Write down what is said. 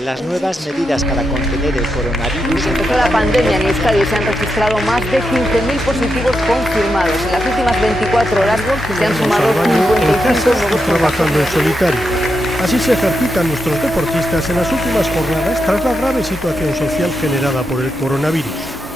las nuevas medidas para contener el coronavirus. Desde que empezó la pandemia en Euskadi se han registrado más de 15.000 positivos confirmados. En las últimas 24 horas se han sumado 55 nuevos trabajando en solitario. Así se ejercitan nuestros deportistas en las últimas jornadas tras la grave situación social generada por el coronavirus.